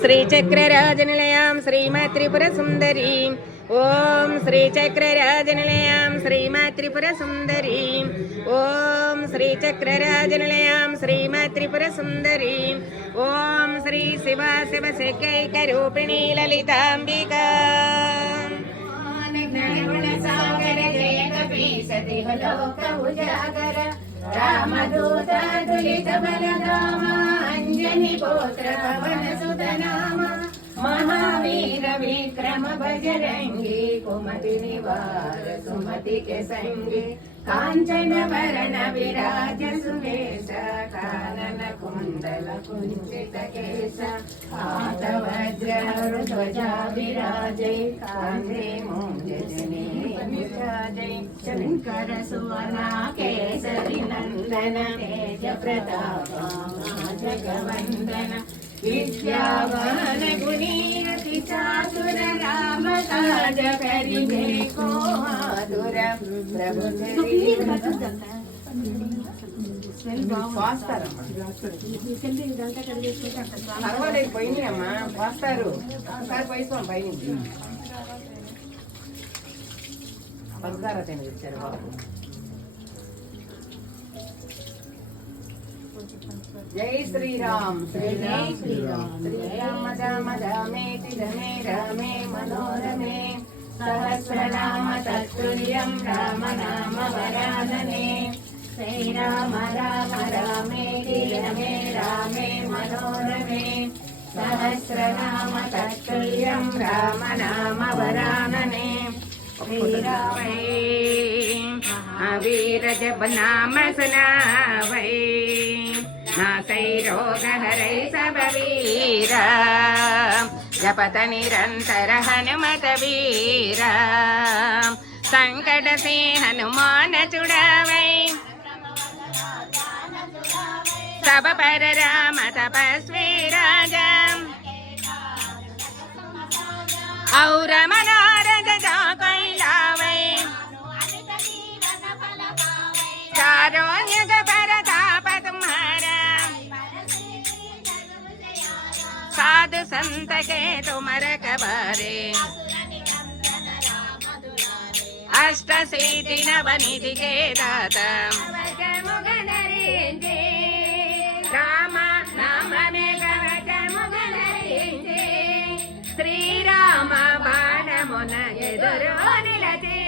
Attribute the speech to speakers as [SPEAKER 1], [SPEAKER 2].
[SPEAKER 1] ശ്രീചക്രരാജനിലയാം ശ്രീമാത്രിപുരസുന്ദരീം. ഓം ശ്രീചക്രരാജനിലയാം ശ്രീമാത്രിപുരസുന്ദരീം. ഓം ശ്രീചക്രരാജനിലയാം ശ്രീമാത്രിപുരസുന്ദരീം. ഓം ശ്രീ ശിവ ശിവ ശിവശിഖൈകരൂപിണീ ലളിതാംബിക. दिवलोकमुजागर। रामदूतदुलितबलधाम अञ्जनि पुत्र पवनसुतनाम महावीर विक्रम बजरङ्गी कुमति निवार सुमति के सङ्गे काञ्चन वरण विराज सुवेश कानन कुण्डल कुञ्चित केश ध्वजा विराजे कान्द्रे मुञ्जने मुराजे शङ्कर सुवर्णा केसरि नन्दन तेज प्रतापा जगवन्दन गुणीरति चातुर राम काज करिबेको आदुर प्रभु
[SPEAKER 2] పర్వాలేదు
[SPEAKER 1] పోయినాయి అమ్మా పోస్తారు. ఒకసారి పోయిస్తాం పైనుంచి పద్దారా తెచ్చారు బాబు. జై శ్రీరామ్. శ్రీరామ్. శ్రీరామ. రామ రామేతి రమే రామే మనోరమే. సహస్రనామ తత్తుల్యం రామ నామ వరాననే. శ్రీరామ రామ రామే రమే రామే మనోరమే. సహస్రనామ తత్తుల్యం రామ నామ వరాననే. శ్రీరామే వీర సునావై నాసైరోగహరై రోగ వీర జపత నిరంతర హనుమత వీర సంకట సే तव परराम तपस्वी राजा औरमनारदा कैलावै चारोण्यग परतापतुमारा साधु संत के तुमर कबारे अष्ट सीति नवनिधि के दाता dorone la te